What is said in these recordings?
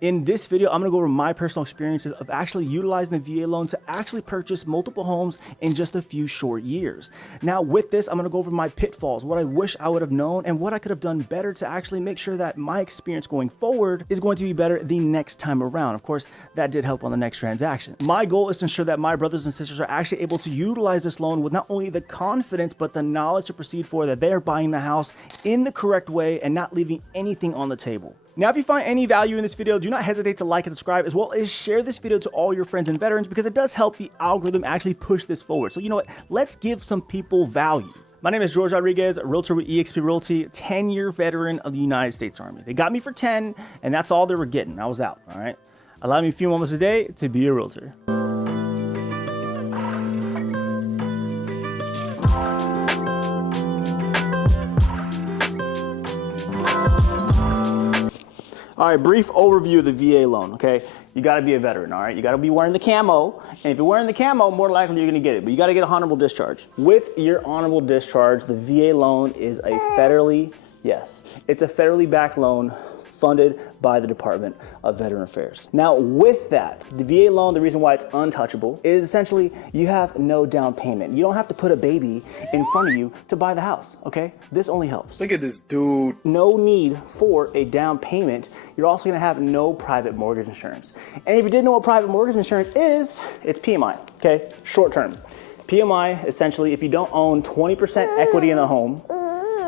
In this video, I'm gonna go over my personal experiences of actually utilizing the VA loan to actually purchase multiple homes in just a few short years. Now with this, I'm gonna go over my pitfalls, what I wish I would have known, and what I could have done better to actually make sure that my experience going forward is going to be better the next time around. Of course, that did help on the next transaction. My goal is to ensure that my brothers and sisters are actually able to utilize this loan with not only the confidence, but the knowledge to proceed for that they are buying the house in the correct way and not leaving anything on the table. Now, if you find any value in this video, do not hesitate to like and subscribe, as well as share this video to all your friends and veterans, because it does help the algorithm actually push this forward. So you know what? Let's give some people value. My name is George Rodriguez, Realtor with eXp Realty, 10-year veteran of the United States Army. They got me for 10, and that's all they were getting. I was out, all right? Allow me a few moments a day to be a realtor. All right, brief overview of the VA loan, okay? You gotta be a veteran, all right? You gotta be wearing the camo, and if you're wearing the camo, more likely you're gonna get it, but you gotta get an honorable discharge. With your honorable discharge, the VA loan is a federally, yes, it's a federally backed loan funded by the Department of Veteran Affairs. Now with that, the VA loan, the reason why it's untouchable is essentially you have no down payment. You don't have to put a baby in front of you to buy the house, okay? This only helps. Look at this dude. No need for a down payment. You're also gonna have no private mortgage insurance. And if you didn't know what private mortgage insurance is, it's PMI, okay? Short term. PMI, essentially, if you don't own 20% equity in the home,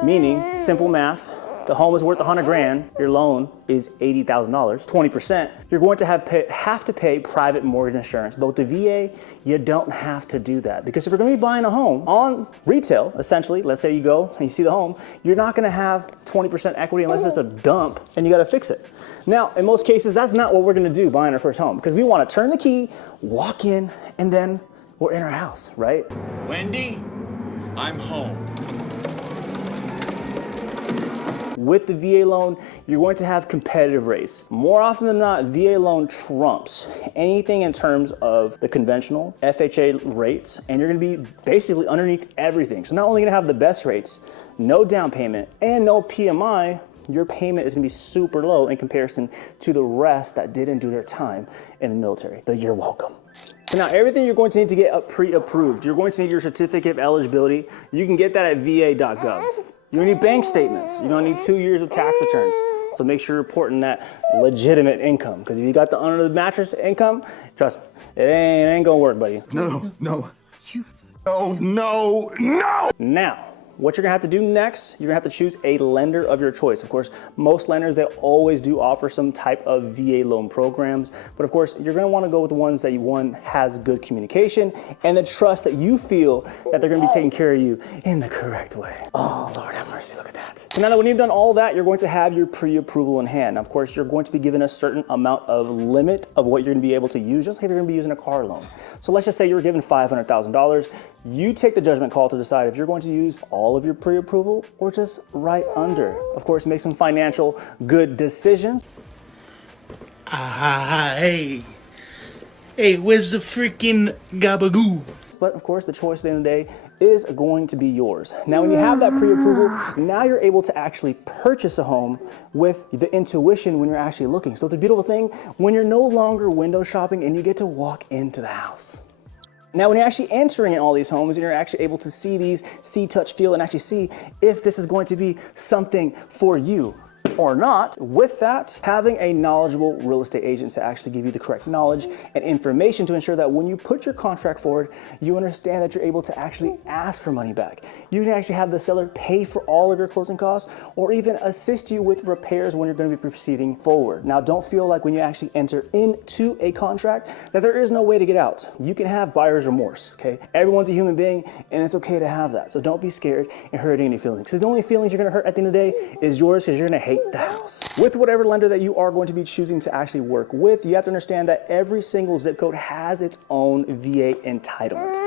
meaning, simple math, the home is worth 100 grand, your loan is $80,000, 20%, you're going to have to pay private mortgage insurance. But with the VA, you don't have to do that. Because if you're gonna be buying a home on retail, essentially, let's say you go and you see the home, you're not gonna have 20% equity unless it's a dump and you gotta fix it. Now, in most cases, that's not what we're gonna do buying our first home, because we wanna turn the key, walk in, and then we're in our house, right? Wendy, I'm home. With the VA loan, you're going to have competitive rates. More often than not, VA loan trumps anything in terms of the conventional FHA rates, and you're gonna be basically underneath everything. So not only gonna have the best rates, no down payment, and no PMI, your payment is gonna be super low in comparison to the rest that didn't do their time in the military. But you're welcome. So now everything you're going to need to get pre-approved. You're going to need your certificate of eligibility. You can get that at va.gov. You're gonna need bank statements. You're gonna need 2 years of tax returns. So make sure you're reporting that legitimate income. Because if you got the under the mattress income, trust me, it ain't gonna work, buddy. No. Oh, no. Now, what you're gonna have to do next, you're gonna have to choose a lender of your choice. Of course, most lenders, they always do offer some type of VA loan programs, but of course, you're gonna wanna go with the ones that one has good communication and the trust that you feel that they're gonna be taking care of you in the correct way. Oh, Lord have mercy, look at that. So now that when you've done all that, you're going to have your pre-approval in hand. Now, of course, you're going to be given a certain amount of limit of what you're gonna be able to use, just like if you're gonna be using a car loan. So let's just say you're given $500,000. You take the judgment call to decide if you're going to use all of your pre-approval or just right under. Of course, make some financial good decisions. Hey, where's the freaking gabagoo? But of course, the choice at the end of the day is going to be yours. Now, when you have that pre-approval, now you're able to actually purchase a home with the intuition when you're actually looking. So it's a beautiful thing when you're no longer window shopping and you get to walk into the house. Now, when you're actually entering in all these homes and you're actually able to see these, see, touch, feel, and actually see if this is going to be something for you or not. With that, having a knowledgeable real estate agent to actually give you the correct knowledge and information to ensure that when you put your contract forward, you understand that you're able to actually ask for money back. You can actually have the seller pay for all of your closing costs or even assist you with repairs when you're going to be proceeding forward. Now, don't feel like when you actually enter into a contract that there is no way to get out. You can have buyer's remorse, okay? Everyone's a human being and it's okay to have that. So don't be scared and hurting any feelings. Because the only feelings you're going to hurt at the end of the day is yours, because you're going to hate the house. With whatever lender that you are going to be choosing to actually work with, you have to understand that every single zip code has its own VA entitlement.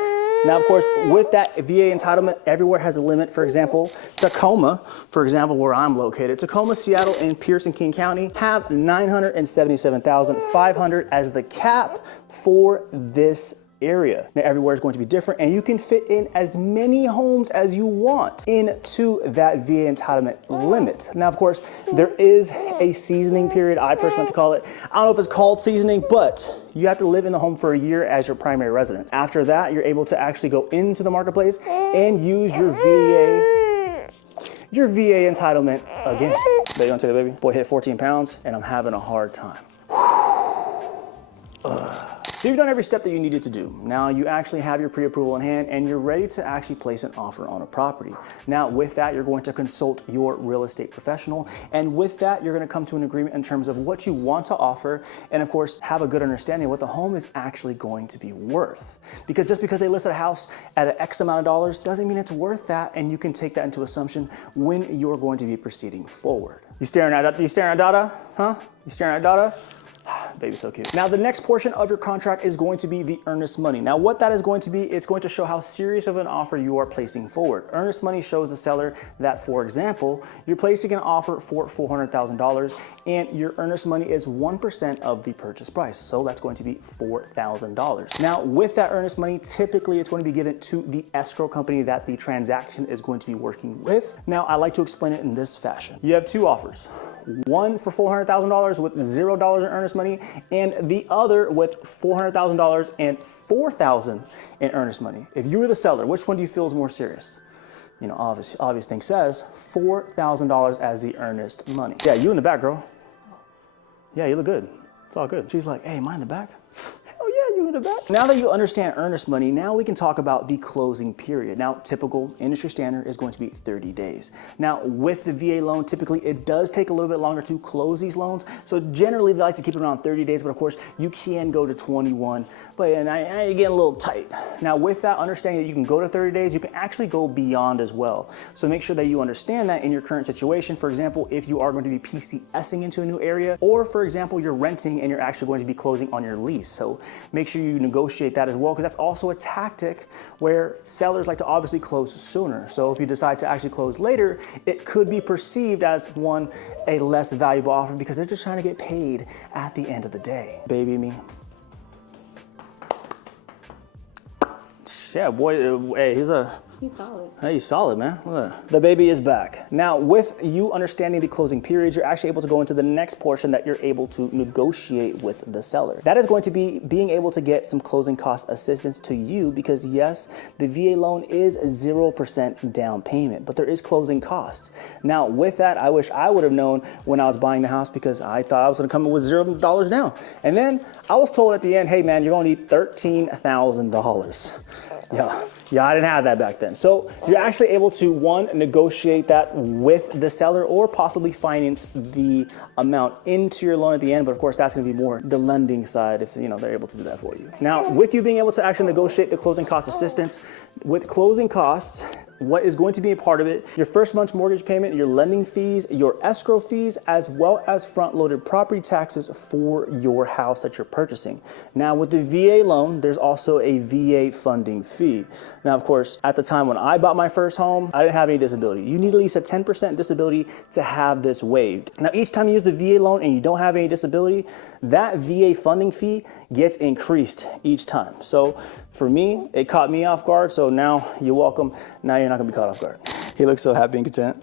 Now, of course, with that VA entitlement, everywhere has a limit. For example, Tacoma, for example, where I'm located, Tacoma, Seattle, and Pierce and King County have 977,500 as the cap for this area. Now everywhere is going to be different, and you can fit in as many homes as you want into that VA entitlement limit. Now, of course, there is a seasoning period, I personally like to call it. I don't know if it's called seasoning, but you have to live in the home for a year as your primary residence. After that, you're able to actually go into the marketplace and use your VA entitlement again. Baby, you wanna take the baby? Boy hit 14 pounds and I'm having a hard time. So you've done every step that you needed to do. Now you actually have your pre-approval in hand and you're ready to actually place an offer on a property. Now with that, you're going to consult your real estate professional. And with that, you're gonna come to an agreement in terms of what you want to offer. And of course, have a good understanding of what the home is actually going to be worth. Because just because they listed a house at an X amount of dollars doesn't mean it's worth that. And you can take that into assumption when you're going to be proceeding forward. You staring at Dada? Huh? You staring at Dada? Baby's so cute. Now the next portion of your contract is going to be the earnest money. Now what that is going to be, it's going to show how serious of an offer you are placing forward. Earnest money shows the seller that, for example, you're placing an offer for $400,000 and your earnest money is 1% of the purchase price. So that's going to be $4,000. Now with that earnest money, typically it's going to be given to the escrow company that the transaction is going to be working with. Now I like to explain it in this fashion. You have two offers. One for $400,000 with $0 in earnest money, and the other with $400,000 and $4,000 in earnest money. If you were the seller, which one do you feel is more serious? You know, obvious thing says $4,000 as the earnest money. Yeah, you in the back, girl. Yeah, you look good. It's all good. She's like, hey, am I in the back? Hell yeah, you in the back. Now that you understand earnest money, now we can talk about the closing period. Now, typical industry standard is going to be 30 days. Now, with the VA loan, typically it does take a little bit longer to close these loans. So generally they like to keep it around 30 days, but of course you can go to 21, but I get a little tight. Now with that understanding that you can go to 30 days, you can actually go beyond as well. So make sure that you understand that in your current situation. For example, if you are going to be PCSing into a new area, or for example, you're renting and you're actually going to be closing on your lease. So make sure you negotiate that as well, because that's also a tactic where sellers like to obviously close sooner. So if you decide to actually close later, it could be perceived as a less valuable offer because they're just trying to get paid at the end of the day. Baby me. Yeah, boy, hey, he's solid. Hey, he's solid, man. Look. The baby is back. Now, with you understanding the closing periods, you're actually able to go into the next portion that you're able to negotiate with the seller. That is going to be being able to get some closing cost assistance to you because yes, the VA loan is 0% down payment, but there is closing costs. Now, with that, I wish I would have known when I was buying the house because I thought I was gonna come in with $0 down. And then I was told at the end, hey man, you're gonna need $13,000. Yeah, I didn't have that back then. So you're actually able to, one, negotiate that with the seller or possibly finance the amount into your loan at the end. But of course, that's gonna be more the lending side if they're able to do that for you. Now, with you being able to actually negotiate the closing cost assistance, with closing costs, what is going to be a part of it, your first month's mortgage payment, your lending fees, your escrow fees, as well as front-loaded property taxes for your house that you're purchasing. Now with the VA loan, there's also a VA funding fee. Now, of course, at the time when I bought my first home, I didn't have any disability. You need at least a 10% disability to have this waived. Now, each time you use the VA loan and you don't have any disability, that VA funding fee gets increased each time. So for me, it caught me off guard. So now you're welcome. Now you're not gonna be caught off guard. He looks so happy and content.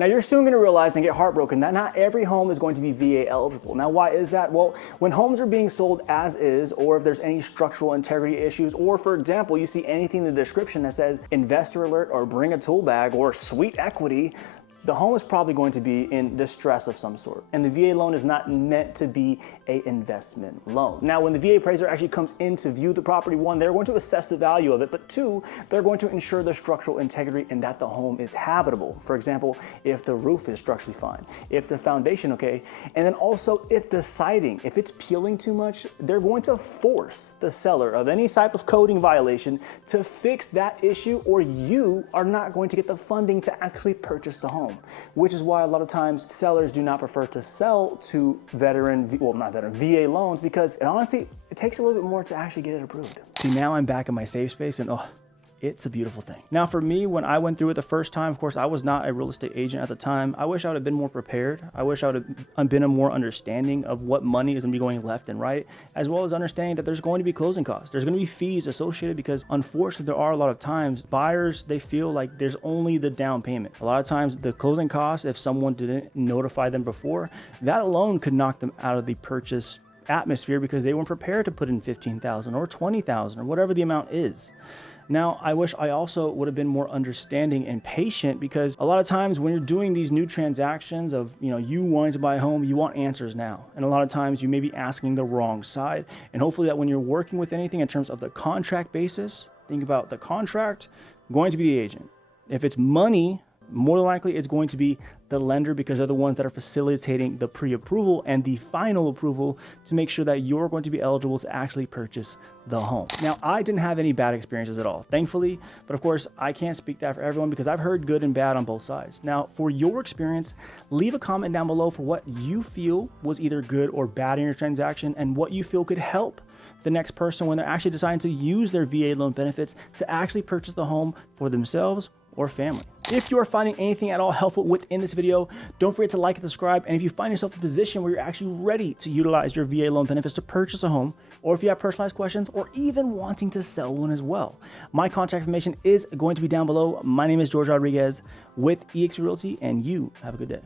Now you're soon gonna realize and get heartbroken that not every home is going to be VA eligible. Now why is that? Well, when homes are being sold as is, or if there's any structural integrity issues, or for example, you see anything in the description that says investor alert or bring a tool bag or sweet equity, the home is probably going to be in distress of some sort. And the VA loan is not meant to be an investment loan. Now, when the VA appraiser actually comes in to view the property, one, they're going to assess the value of it, but two, they're going to ensure the structural integrity and that the home is habitable. For example, if the roof is structurally fine, if the foundation okay, and then also if the siding, if it's peeling too much, they're going to force the seller of any type of coding violation to fix that issue, or you are not going to get the funding to actually purchase the home. Which is why a lot of times sellers do not prefer to sell to VA loans, because honestly, it takes a little bit more to actually get it approved. See, now I'm back in my safe space and It's a beautiful thing. Now for me, when I went through it the first time, of course, I was not a real estate agent at the time. I wish I would have been more prepared. I wish I would have been a more understanding of what money is going to be going left and right, as well as understanding that there's going to be closing costs. There's going to be fees associated because unfortunately there are a lot of times buyers, they feel like there's only the down payment. A lot of times the closing costs, if someone didn't notify them before, that alone could knock them out of the purchase atmosphere because they weren't prepared to put in $15,000 or $20,000 or whatever the amount is. Now, I wish I also would have been more understanding and patient because a lot of times when you're doing these new transactions of, you wanting to buy a home, you want answers now. And a lot of times you may be asking the wrong side. And hopefully that when you're working with anything in terms of the contract basis, think about the contract, going to be the agent. If it's money, more than likely it's going to be the lender because they're the ones that are facilitating the pre-approval and the final approval to make sure that you're going to be eligible to actually purchase the home. Now, I didn't have any bad experiences at all, thankfully, but of course I can't speak that for everyone because I've heard good and bad on both sides. Now, for your experience, leave a comment down below for what you feel was either good or bad in your transaction and what you feel could help the next person when they're actually deciding to use their VA loan benefits to actually purchase the home for themselves or family. If you are finding anything at all helpful within this video, don't forget to like and subscribe. And if you find yourself in a position where you're actually ready to utilize your VA loan benefits to purchase a home, or if you have personalized questions or even wanting to sell one as well, my contact information is going to be down below. My name is George Rodriguez with eXp Realty, and you have a good day.